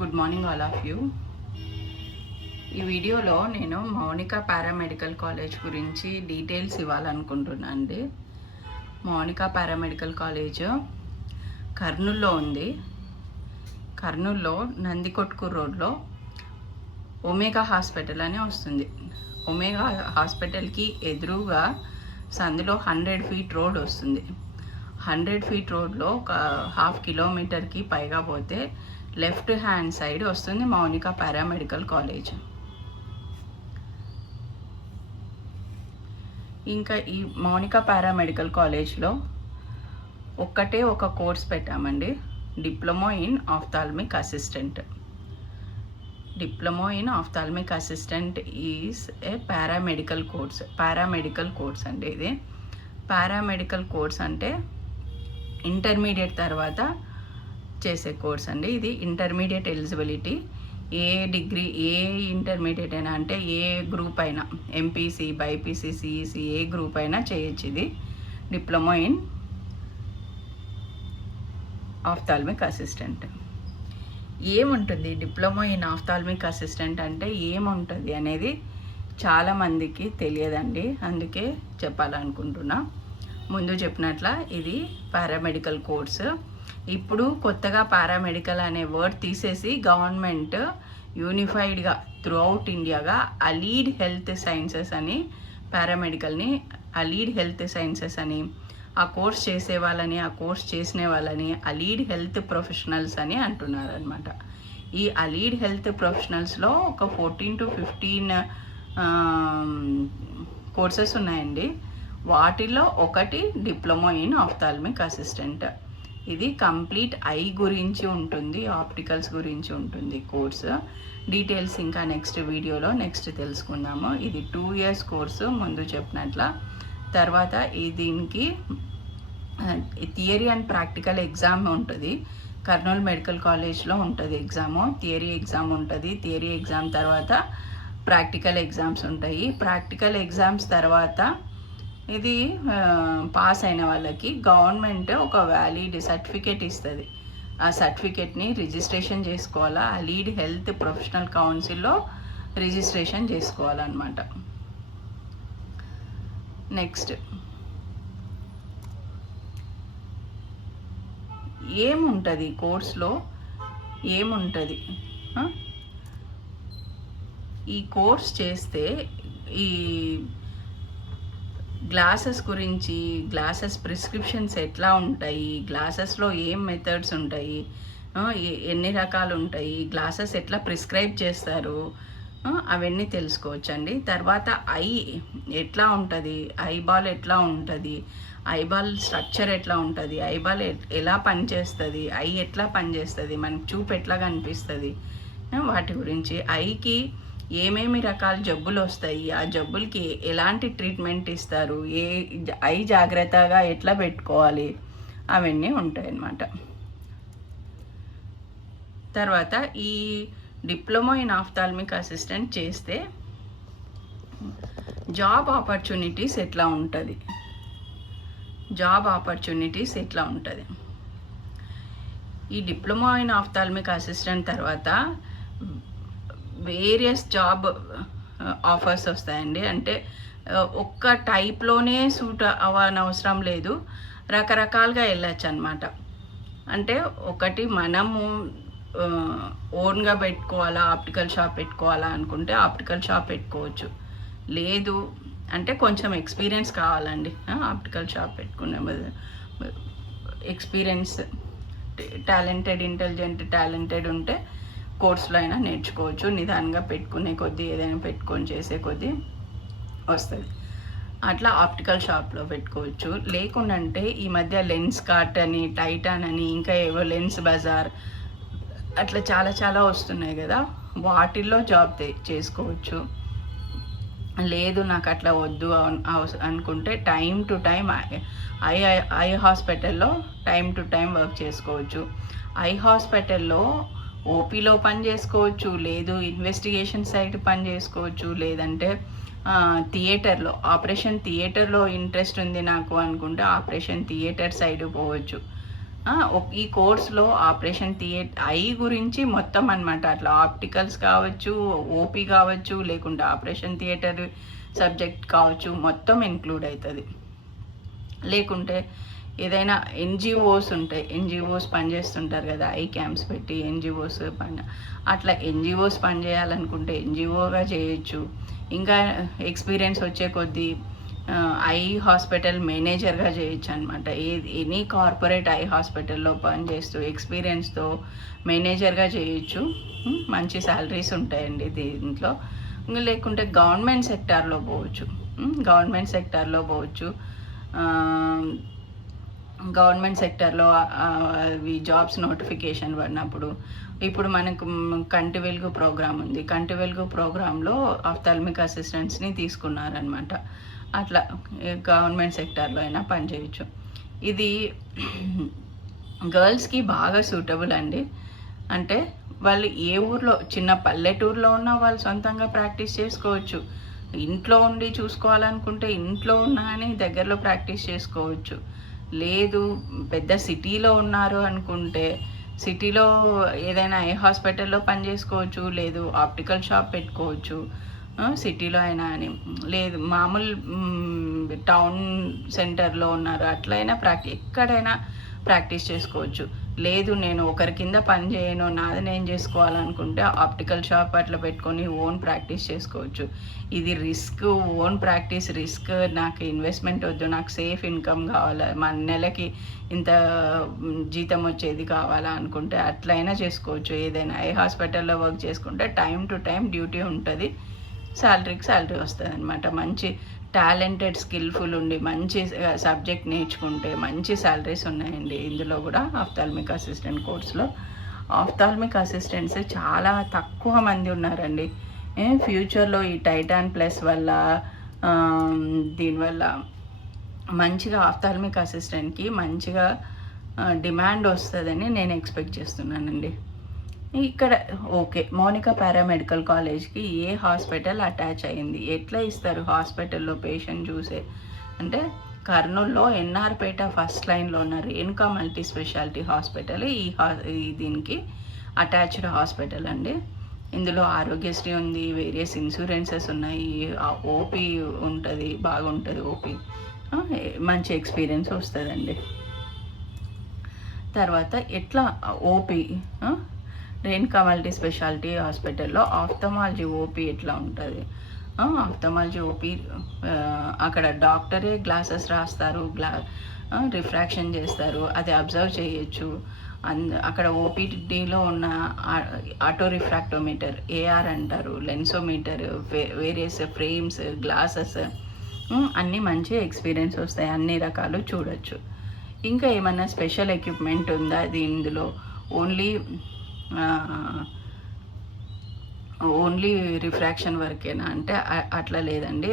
Good morning all of you. ఈ వీడియోలో నేను మౌనిక పారామెడికల్ కాలేజ్ గురించి డీటెయిల్స్ ఇవ్వాలనుకుంటున్నాను అండి. మౌనిక పారామెడికల్ కాలేజ్ కర్నూల్లో ఉంది. కర్నూల్లో నందికొట్కూరు రోడ్లో ఒమేగా హాస్పిటల్ అని వస్తుంది. ఒమేగా హాస్పిటల్కి ఎదురుగా సందులో 100 ఫీట్ రోడ్ వస్తుంది. 100 ఫీట్ రోడ్లో ఒక హాఫ్ కిలోమీటర్కి పైగా పోతే లెఫ్ట్ హ్యాండ్ సైడ్ వస్తుంది మౌనిక పారామెడికల్ కాలేజ్. ఇంకా ఈ మౌనిక పారామెడికల్ కాలేజ్లో ఒక్కటే ఒక కోర్స్ పెట్టామండి, diploma in ophthalmic assistant. Diploma in ophthalmic assistant is a paramedical course అండి. ఇది పారామెడికల్ కోర్స్ అంటే ఇంటర్మీడియట్ తర్వాత చేసే కోర్స్ అండి. ఇది ఇంటర్మీడియట్ ఎలిజిబిలిటీ. ఏ డిగ్రీ, ఏ ఇంటర్మీడియట్ అయినా అంటే ఏ గ్రూప్ అయినా, ఎంపీసీ, బైపీసీ, సిఈసీ ఏ గ్రూప్ అయినా చేయొచ్చు. ఇది డిప్లొమా ఇన్ ఆఫ్థాల్మిక్ అసిస్టెంట్. ఏముంటుంది డిప్లొమా ఇన్ ఆఫ్థాల్మిక్ అసిస్టెంట్ అంటే ఏముంటుంది అనేది చాలామందికి తెలియదండి, అందుకే చెప్పాలనుకుంటున్నా. ముందు చెప్పినట్ల ఇది పారామెడికల్ కోర్సు. ఇప్పుడు కొత్తగా పారామెడికల్ అనే వర్డ్ తీసేసి గవర్నమెంట్ యూనిఫైడ్గా త్రూఅవుట్ ఇండియాగా అలీడ్ హెల్త్ సైన్సెస్ అని పారామెడికల్ని అలీడ్ హెల్త్ సైన్సెస్ అని, ఆ కోర్స్ చేసే వాళ్ళని, ఆ కోర్స్ చేసిన వాళ్ళని అలీడ్ హెల్త్ ప్రొఫెషనల్స్ అని అంటున్నారు అనమాట. ఈ అలీడ్ హెల్త్ ప్రొఫెషనల్స్లో ఒక 14 to 15 కోర్సెస్ ఉన్నాయండి. వాటిలో ఒకటి డిప్లొమా ఇన్ ఆఫ్థాల్మిక్ అసిస్టెంట్. ఇది కంప్లీట్ ఐ గురించి ఉంటుంది, ఆప్టికల్స్ గురించి ఉంటుంది కోర్సు. డీటెయిల్స్ ఇంకా నెక్స్ట్ వీడియోలో తెలుసుకుందాము. ఇది 2 years కోర్సు ముందు చెప్పినట్ల. తర్వాత దీనికి థియరీ అండ్ ప్రాక్టికల్ ఎగ్జామ్ ఉంటుంది. కర్నూలు మెడికల్ కాలేజ్లో ఉంటుంది ఎగ్జాము. థియరీ ఎగ్జామ్ ఉంటుంది. థియరీ ఎగ్జామ్ తర్వాత ప్రాక్టికల్ ఎగ్జామ్స్ ఉంటాయి. ప్రాక్టికల్ ఎగ్జామ్స్ తర్వాత ఇది పాస్ అయిన వాళ్ళకి గవర్నమెంట్ ఒక వ్యాలిడ్ సర్టిఫికేట్ ఇస్తుంది. ఆ సర్టిఫికేట్ని రిజిస్ట్రేషన్ చేసుకోవాలా, అలీడ్ హెల్త్ ప్రొఫెషనల్ కౌన్సిల్లో రిజిస్ట్రేషన్ చేసుకోవాలన్నమాట. నెక్స్ట్ ఏముంటుంది కోర్స్లో, ఏముంటుంది ఈ కోర్స్ చేస్తే, ఈ గ్లాసెస్ గురించి, గ్లాసెస్ ప్రిస్క్రిప్షన్స్ ఎట్లా ఉంటాయి, గ్లాసెస్లో ఏం మెథడ్స్ ఉంటాయి, ఎన్ని రకాలు ఉంటాయి, గ్లాసెస్ ఎట్లా ప్రిస్క్రైబ్ చేస్తారు, అవన్నీ తెలుసుకోవచ్చండి. తర్వాత ఐ ఎట్లా ఉంటుంది, ఐబాల్ ఎట్లా ఉంటుంది, ఐబాల్ స్ట్రక్చర్ ఎట్లా ఉంటుంది, ఐబాల్ ఎలా పనిచేస్తుంది, ఐ ఎట్లా పనిచేస్తుంది, మనకి చూపు ఎట్లా కనిపిస్తుంది, వాటి గురించి, ఐకి ఏమేమి రకాల జబ్బులు వస్తాయి, ఆ జబ్బులకి ఎలాంటి ట్రీట్మెంట్ ఇస్తారు, ఐ జాగ్రత్తగా ఎట్లా పెట్టుకోవాలి, అవన్నీ ఉంటాయి అన్నమాట. తర్వాత ఈ డిప్లొమా ఇన్ ఆఫ్థాల్మిక్ అసిస్టెంట్ చేస్తే జాబ్ ఆపర్చునిటీస్ ఎట్లా ఉంటుంది, ఈ డిప్లొమా ఇన్ ఆఫ్థాల్మిక్ అసిస్టెంట్ తర్వాత వేరియస్ జాబ్ ఆఫర్స్ వస్తాయండి. అంటే ఒక్క టైప్లోనే సూట్ అవ్వనవసరం లేదు, రకరకాలుగా వెళ్ళచ్చు అనమాట. అంటే ఒకటి మనము ఓన్గా పెట్టుకోవాలా, ఆప్టికల్ షాప్ పెట్టుకోవాలా అనుకుంటే ఆప్టికల్ షాప్ పెట్టుకోవచ్చు. లేదు అంటే కొంచెం ఎక్స్పీరియన్స్ కావాలండి. ఆప్టికల్ షాప్ పెట్టుకునే ఎక్స్పీరియన్స్, టాలెంటెడ్ ఉంటే కోర్సులో అయినా నేర్చుకోవచ్చు. నిదానంగా పెట్టుకునే కొద్దీ, ఏదైనా పెట్టుకొని చేసే కొద్దీ వస్తుంది. అట్లా ఆప్టికల్ షాప్లో పెట్టుకోవచ్చు. లేకుండంటే ఈ మధ్య లెన్స్ కార్ట్ అని, టైటాన్ అని, ఇంకా ఏవో లెన్స్ బజార్, అట్లా చాలా వస్తున్నాయి కదా, వాటిల్లో జాబ్ చేసుకోవచ్చు. లేదు నాకు అట్లా వద్దు అనుకుంటే టైం టు టైం ఐ హాస్పిటల్లో టైం టు టైం వర్క్ చేసుకోవచ్చు. ఐ హాస్పిటల్లో ఓపీలో పని చేసుకోవచ్చు, లేదు ఇన్వెస్టిగేషన్ సైడ్ పని చేసుకోవచ్చు, లేదంటే థియేటర్లో, ఆపరేషన్ థియేటర్లో ఇంట్రెస్ట్ ఉంది నాకు అనుకుంటే ఆపరేషన్ థియేటర్ సైడ్ పోవచ్చు. ఈ కోర్స్‌లో ఆపరేషన్ ఐ గురించి మొత్తం అనమాట. అట్లా ఆప్టికల్స్ కావచ్చు, ఓపీ కావచ్చు, లేకుంటే ఆపరేషన్ థియేటర్ సబ్జెక్ట్ కావచ్చు, మొత్తం ఇంక్లూడ్ అవుతుంది. లేకుంటే ఏదైనా ఎన్‌జీఓస్ ఉంటాయి. ఎన్‌జీఓస్ పనిచేస్తుంటారు కదా! ఐ క్యాంప్స్ పెట్టి ఎన్‌జీఓస్ అట్లా ఎన్‌జీఓస్ పనిచేయాలనుకుంటే ఎన్‌జీఓగా చేయొచ్చు. ఇంకా ఎక్స్‌పీరియన్స్ వచ్చే కొద్దీ ఐ హాస్పిటల్ మేనేజర్గా చేయొచ్చు అనమాట. ఎనీ కార్పొరేట్ ఐ హాస్పిటల్లో పనిచేస్తూ ఎక్స్పీరియన్స్తో మేనేజర్గా చేయొచ్చు. మంచి శాలరీస్ ఉంటాయండి దీంట్లో. ఇంకా లేకుంటే గవర్నమెంట్ సెక్టార్లో పోవచ్చు. గవర్నమెంట్ సెక్టార్లో పోవచ్చు. గవర్నమెంట్ సెక్టర్లో అవి జాబ్స్ నోటిఫికేషన్ పడినప్పుడు, ఇప్పుడు మనకు కంటి వెలుగు ప్రోగ్రామ్ ఉంది. కంటి వెలుగు ప్రోగ్రాంలో ఆఫ్థాల్మిక్ అసిస్టెంట్స్ని తీసుకున్నారనమాట. అట్లా గవర్నమెంట్ సెక్టార్లో అయినా పనిచేయచ్చు. ఇది గర్ల్స్కి బాగా సూటబుల్ అండి. అంటే వాళ్ళు ఏ ఊర్లో, చిన్న పల్లెటూరులో ఉన్నా వాళ్ళు సొంతంగా ప్రాక్టీస్ చేసుకోవచ్చు. ఇంట్లో ఉండి చూసుకోవాలనుకుంటే ఇంట్లో ఉన్నా అని దగ్గరలో ప్రాక్టీస్ చేసుకోవచ్చు. లేదు పెద్ద సిటీలో ఉన్నారు అనుకుంటే సిటీలో ఏదైనా ఐ హాస్పిటల్లో పని చేసుకోవచ్చు, లేదు ఆప్టికల్ షాప్ పెట్టుకోవచ్చు. సిటీలో అయినా అని లేదు, మామూలు టౌన్ సెంటర్లో ఉన్నారు అట్లయినా ఎక్కడైనా ప్రాక్టీస్ చేసుకోవచ్చు. లేదు నేను ఒకరి కింద పని చేయను, నాది నేను చేసుకోవాలనుకుంటే ఆప్టికల్ షాప్ అట్లా పెట్టుకొని ఓన్ ప్రాక్టీస్ చేసుకోవచ్చు. ఇది రిస్క్, ఓన్ ప్రాక్టీస్ రిస్క్. నాకు ఇన్వెస్ట్మెంట్ వద్దు, నాకు సేఫ్ ఇన్కమ్ కావాలా, మన నెలకి ఇంత జీతం వచ్చేది కావాలా అనుకుంటే అట్లయినా చేసుకోవచ్చు. ఏదైనా ఐ హాస్పిటల్లో వర్క్ చేసుకుంటే టైం టు టైం డ్యూటీ ఉంటుంది, శాలరీకి శాలరీ వస్తుంది అనమాట. మంచి టాలెంటెడ్ స్కిల్ఫుల్ ఉండి మంచి సబ్జెక్ట్ నేర్చుకుంటే మంచి శాలరీస్ ఉన్నాయండి ఇందులో కూడా. ఆఫ్థాల్మిక్ అసిస్టెంట్ కోర్స్లో ఆఫ్థాల్మిక్ అసిస్టెంట్స్ చాలా తక్కువ మంది ఉన్నారండి. ఫ్యూచర్లో ఈ టైటాన్ ప్లస్ వల్ల దీనివల్ల మంచిగా ఆఫ్థాల్మిక్ అసిస్టెంట్కి మంచిగా డిమాండ్ వస్తుందని నేను ఎక్స్పెక్ట్ చేస్తున్నానండి. ఇక్కడ ఓకే, మౌనిక పారామెడికల్ కాలేజ్కి ఏ హాస్పిటల్ అటాచ్ అయింది, ఎట్లా ఇస్తారు హాస్పిటల్లో పేషెంట్ చూసే అంటే, కర్నూలులో ఎన్ఆర్పేట ఫస్ట్ లైన్లో ఉన్న రేణుకా మల్టీ స్పెషాలిటీ హాస్పిటల్ ఈ దీనికి అటాచ్డ్ హాస్పిటల్ అండి. ఇందులో ఆరోగ్యశ్రీ ఉంది, వేరియస్ ఇన్సూరెన్సెస్ ఉన్నాయి, ఓపీ ఉంటుంది, బాగుంటుంది ఓపీ, మంచి ఎక్స్పీరియన్స్ వస్తుందండి. తర్వాత ఎట్లా ఓపీ రేణుకా మల్టీ స్పెషాలిటీ హాస్పిటల్లో ఆఫ్థమాలజీ ఓపీ ఎట్లా ఉంటుంది, ఆఫ్థమాలజీ ఓపీ అక్కడ డాక్టరే గ్లాసెస్ రాస్తారు, రిఫ్రాక్షన్ చేస్తారు, అది అబ్జర్వ్ చేయొచ్చు. అక్కడ ఓపీడీలో ఉన్న ఆటో రిఫ్రాక్టోమీటర్, ఏఆర్ అంటారు, లెన్సోమీటర్, వేరియస్ ఫ్రేమ్స్, గ్లాసెస్ అన్నీ మంచి ఎక్స్పీరియన్స్ వస్తాయి, అన్ని రకాలు చూడొచ్చు. ఇంకా ఏమన్నా స్పెషల్ ఎక్విప్మెంట్ ఉందా ఇందులో, ఓన్లీ రిఫ్రాక్షన్ వరకేనా అంటే అట్లా లేదండి.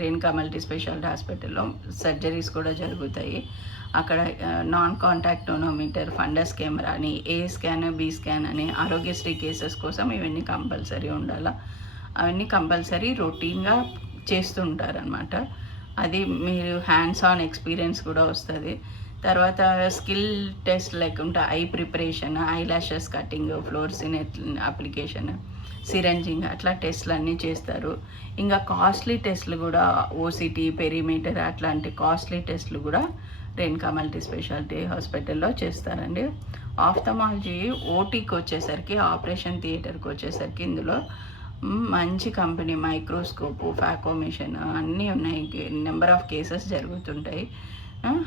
రేణుకా మల్టీ స్పెషాలిటీ హాస్పిటల్లో సర్జరీస్ కూడా జరుగుతాయి. అక్కడ non contact tonometer, fundus camera అని, ఏ స్కాన్ బి స్కాన్ అని, ఆరోగ్యశ్రీ కేసెస్ కోసం ఇవన్నీ కంపల్సరీ ఉండాలా. అవన్నీ కంపల్సరీ రొటీన్గా చేస్తుంటారనమాట. అది మీరు హ్యాండ్స్ ఆన్ ఎక్స్పీరియన్స్ కూడా వస్తుంది. తర్వాత స్కిల్ టెస్ట్ లేకుంటే eye preparation, eyelashes cutting, fluorescein application, syringing అట్లా టెస్ట్లు అన్నీ చేస్తారు. ఇంకా కాస్ట్లీ టెస్ట్లు కూడా ఓసిటీ, పెరిమీటర్ అట్లాంటి కాస్ట్లీ టెస్ట్లు కూడా రేణుకా మల్టీ స్పెషాలిటీ హాస్పిటల్లో చేస్తారండి. ఆఫ్థమాలజీ ఓటీకి వచ్చేసరికి, ఆపరేషన్ థియేటర్కి వచ్చేసరికి ఇందులో మంచి కంపెనీ, మైక్రోస్కోపు, ఫ్యాకోమిషన్ అన్నీ ఉన్నాయి. నెంబర్ ఆఫ్ కేసెస్ జరుగుతుంటాయి,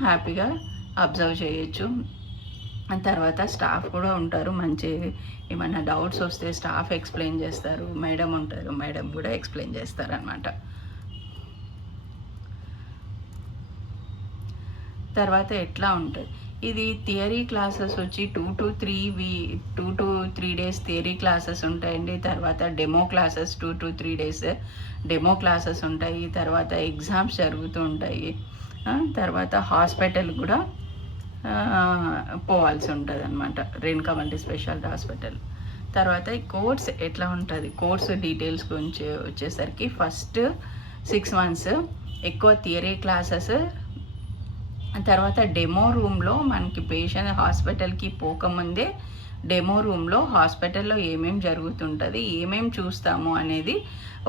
హ్యాపీగా అబ్జర్వ్ చేయొచ్చు. తర్వాత స్టాఫ్ కూడా ఉంటారు, మంచి ఏమైనా డౌట్స్ వస్తే స్టాఫ్ ఎక్స్ప్లెయిన్ చేస్తారు, మేడం ఉంటారు, మేడం కూడా ఎక్స్ప్లెయిన్ చేస్తారనమాట. తర్వాత ఎట్లా ఉంటుంది ఇది, థియరీ క్లాసెస్ వచ్చి 2 to 3 days థియరీ క్లాసెస్ ఉంటాయండి. తర్వాత demo classes 2 to 3 days demo classes ఉంటాయి. తర్వాత ఎగ్జామ్స్ జరుగుతూ ఉంటాయి. తర్వాత హాస్పిటల్ కూడా పోవాల్సి ఉంటుంది అనమాట, రేణుకా మల్టీ స్పెషాలిటీ హాస్పిటల్. తర్వాత ఈ కోర్స్ ఎట్లా ఉంటుంది, కోర్స్ డీటెయిల్స్ గురించి వచ్చేసరికి ఫస్ట్ 6 months ఎక్కువ థియరీ క్లాసెస్ తర్వాత డెమో రూమ్లో మనకి పేషెంట్ హాస్పిటల్కి పోకముందే డెమో రూమ్లో హాస్పిటల్లో ఏమేమి జరుగుతుంటుంది, ఏమేమి చూస్తాము అనేది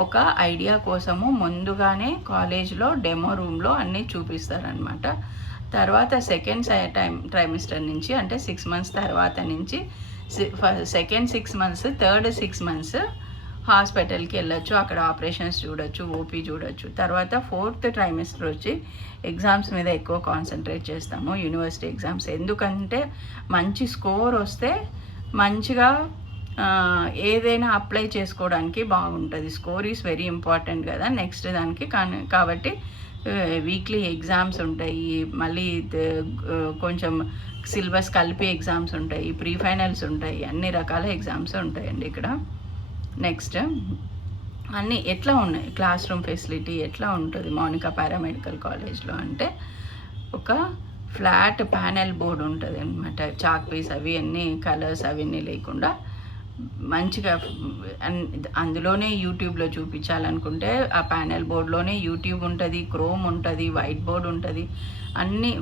ఒక ఐడియా కోసము ముందుగానే కాలేజ్లో డెమో రూమ్లో అన్నీ చూపిస్తారనమాట. తర్వాత సెకండ్ ట్రైమిస్టర్ నుంచి అంటే 6 months తర్వాత నుంచి సెకండ్ 6 months, థర్డ్ 6 months హాస్పిటల్కి వెళ్ళొచ్చు, అక్కడ ఆపరేషన్స్ చూడొచ్చు, ఓపీ చూడొచ్చు. తర్వాత 4th ట్రైమిస్టర్ వచ్చి ఎగ్జామ్స్ మీద ఎక్కువ కాన్సన్ట్రేట్ చేస్తాము, యూనివర్సిటీ ఎగ్జామ్స్. ఎందుకంటే మంచి స్కోర్ వస్తే మంచిగా ఏదైనా అప్లై చేసుకోవడానికి బాగుంటుంది. స్కోర్ ఈజ్ వెరీ ఇంపార్టెంట్ కదా నెక్స్ట్ దానికి. కాబట్టి వీక్లీ ఎగ్జామ్స్ ఉంటాయి, మళ్ళీ కొంచెం సిలబస్ కలిపి ఎగ్జామ్స్ ఉంటాయి, ప్రీ ఫైనల్స్ ఉంటాయి, అన్ని రకాల ఎగ్జామ్స్ ఉంటాయండి ఇక్కడ. నెక్స్ట్ అన్నీ ఎట్లా ఉన్నాయి, క్లాస్ రూమ్ ఫెసిలిటీ ఎట్లా ఉంటుంది మౌనిక పారామెడికల్ కాలేజ్లో అంటే ఒక ఫ్లాట్ ప్యానెల్ బోర్డు ఉంటుంది అనమాట. చాక్ పీస్ అవి అన్నీ కలర్స్ అవన్నీ లేకుండా మంచిగా అందులోనే యూట్యూబ్లో చూపించాలనుకుంటే ఆ ప్యానెల్ బోర్డులోనే యూట్యూబ్ ఉంటుంది, క్రోమ్ ఉంటుంది, వైట్ బోర్డ్ ఉంటుంది. అన్నీ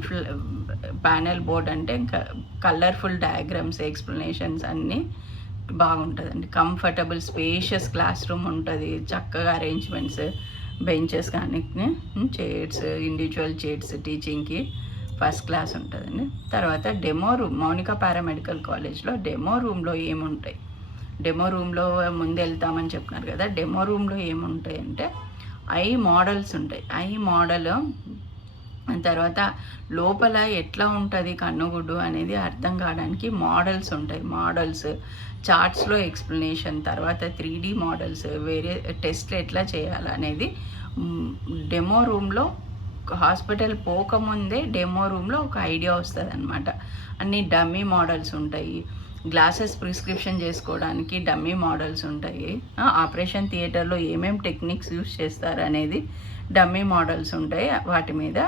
ప్యానెల్ బోర్డ్ అంటే ఇంకా కలర్ఫుల్ డయాగ్రామ్స్, ఎక్స్ప్లెనేషన్స్ అన్నీ బాగుంటుందండి. కంఫర్టబుల్ స్పేషియస్ క్లాస్ రూమ్ ఉంటుంది, చక్కగా అరేంజ్మెంట్స్, బెంచెస్ కానీ చైర్స్, ఇండివిజువల్ చైర్స్, టీచింగ్కి ఫస్ట్ క్లాస్ ఉంటుందండి. తర్వాత డెమో రూమ్, మౌనిక పారామెడికల్ కాలేజ్లో డెమో రూమ్లో ఏముంటాయి, డెమో రూమ్లో ముందు వెళ్తామని చెప్తున్నారు కదా, డెమో రూమ్లో ఏముంటాయి అంటే ఐ మోడల్స్ ఉంటాయి. ఐ మోడల్ తర్వాత లోపల ఎట్లా ఉంటుంది కన్నుగుడ్డు అనేది అర్థం కావడానికి మోడల్స్ ఉంటాయి. మోడల్స్ చార్ట్స్లో ఎక్స్ప్లెనేషన్, తర్వాత 3D మోడల్స్, వేరే టెస్ట్లు ఎట్లా చేయాలనేది డెమో రూమ్లో హాస్పిటల్ పోకముందే డెమో రూమ్లో ఒక ఐడియా వస్తుంది అనమాట. అన్ని డమ్మీ మోడల్స్ ఉంటాయి, గ్లాసెస్ ప్రిస్క్రిప్షన్ చేసుకోవడానికి డమ్మీ మోడల్స్ ఉంటాయి, ఆపరేషన్ థియేటర్లో ఏమేమి టెక్నిక్స్ యూస్ చేస్తారు అనేది డమ్మీ మోడల్స్ ఉంటాయి. వాటి మీద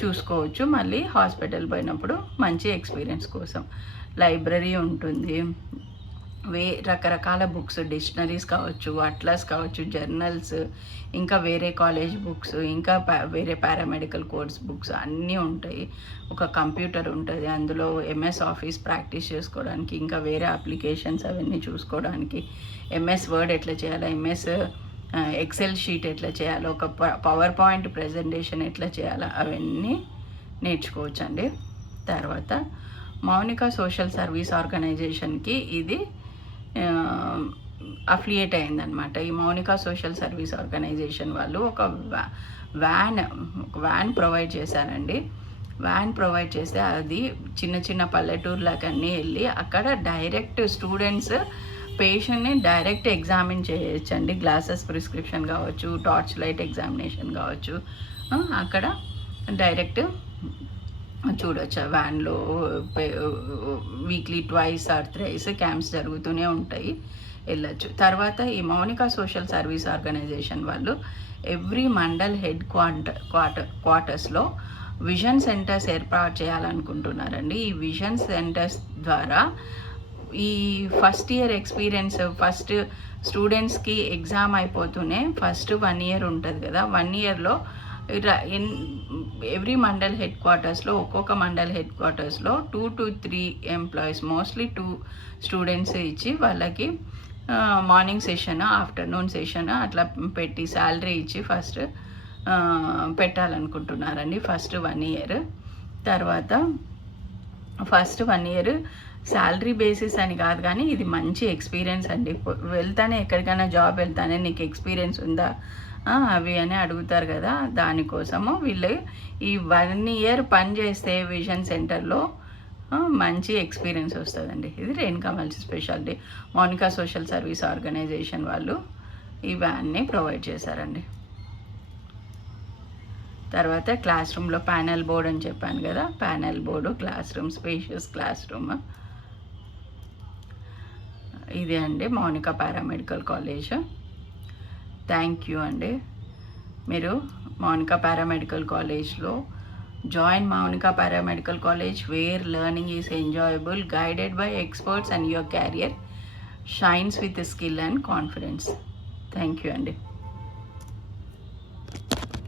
చూసుకోవచ్చు మళ్ళీ హాస్పిటల్ పోయినప్పుడు మంచి ఎక్స్పీరియన్స్ కోసం. లైబ్రరీ ఉంటుంది, రకరకాల బుక్స్, డిక్షనరీస్ కావచ్చు, అట్లాస్ కావచ్చు, జర్నల్స్, ఇంకా వేరే కాలేజ్ బుక్స్, ఇంకా వేరే పారామెడికల్ కోర్స్ బుక్స్ అన్నీ ఉంటాయి. ఒక కంప్యూటర్ ఉంటుంది, అందులో ఎంఎస్ ఆఫీస్ ప్రాక్టీస్ చేసుకోవడానికి, ఇంకా వేరే అప్లికేషన్స్ అవన్నీ చూసుకోవడానికి, ఎంఎస్ వర్డ్ ఎట్లా చేయాలో, ఎంఎస్ ఎక్సెల్ షీట్ ఎట్లా చేయాలో, ఒక పవర్ పాయింట్ ప్రజెంటేషన్ ఎట్లా చేయాలో అవన్నీ నేర్చుకోవచ్చండి. తర్వాత మౌనిక సోషల్ సర్వీస్ ఆర్గనైజేషన్కి ఇది అఫిలియేట్ అయిందనమాట. ఈ మౌనిక సోషల్ సర్వీస్ ఆర్గనైజేషన్ వాళ్ళు ఒక వ్యాన్ ప్రొవైడ్ చేశారండి. వ్యాన్ ప్రొవైడ్ చేస్తే అది చిన్న చిన్న పల్లెటూర్లకు అన్నీ వెళ్ళి అక్కడ డైరెక్ట్ స్టూడెంట్స్ పేషెంట్ని డైరెక్ట్ ఎగ్జామిన్ చేయొచ్చండి. గ్లాసెస్ ప్రిస్క్రిప్షన్ కావచ్చు, టార్చ్ లైట్ ఎగ్జామినేషన్ కావచ్చు, అక్కడ డైరెక్ట్ చూడొచ్చు. వ్యాన్లో వీక్లీ 2 or 3 క్యాంప్స్ జరుగుతూనే ఉంటాయి, వెళ్ళచ్చు. తర్వాత ఈ మౌనిక సోషల్ సర్వీస్ ఆర్గనైజేషన్ వాళ్ళు ఎవ్రీ మండల్ హెడ్ క్వార్టర్స్లో విజన్ సెంటర్స్ ఏర్పాటు చేయాలనుకుంటున్నారండి. ఈ విజన్ సెంటర్స్ ద్వారా ఈ ఫస్ట్ ఇయర్ ఎక్స్పీరియన్స్, ఫస్ట్ స్టూడెంట్స్కి ఎగ్జామ్ అయిపోతూనే ఫస్ట్ 1 year ఉంటుంది కదా, 1 yearలో ఎవ్రీ మండల్ హెడ్ క్వార్టర్స్లో, ఒక్కొక్క మండల్ హెడ్ క్వార్టర్స్లో 2 to 3 ఎంప్లాయీస్, మోస్ట్లీ 2 స్టూడెంట్స్ ఇచ్చి వాళ్ళకి మార్నింగ్ సెషన్, ఆఫ్టర్నూన్ సెషన్ అట్లా పెట్టి శాలరీ ఇచ్చి ఫస్ట్ పెట్టాలనుకుంటున్నారండి ఫస్ట్ 1 year. తర్వాత ఫస్ట్ 1 year శాలరీ బేసిస్ అని కాదు కానీ ఇది మంచి ఎక్స్పీరియన్స్ అండి. వెళ్తానే ఎక్కడికైనా జాబ్ వెళ్తానే నీకు ఎక్స్పీరియన్స్ ఉందా అవి అని అడుగుతారు కదా, దానికోసము వీళ్ళు ఈ 1 year పని చేస్తే విజన్ సెంటర్లో మంచి ఎక్స్పీరియన్స్ వస్తుందండి. ఇది Renuka multi speciality Mounika social service organization వాళ్ళు ఈ వ్యాన్ని ప్రొవైడ్ చేశారండి. తర్వాత క్లాస్ రూమ్లో ప్యానెల్ బోర్డ్ అని చెప్పాను కదా, panel board, class room, spacious class room. ఇది అండి Mounika paramedical college. Thank you అండి. మీరు మౌనిక పారామెడికల్ కాలేజ్లో join Maunika Paramedical College, where learning is enjoyable, guided by experts, and your career shines with skill and confidence. Thank you, Andy.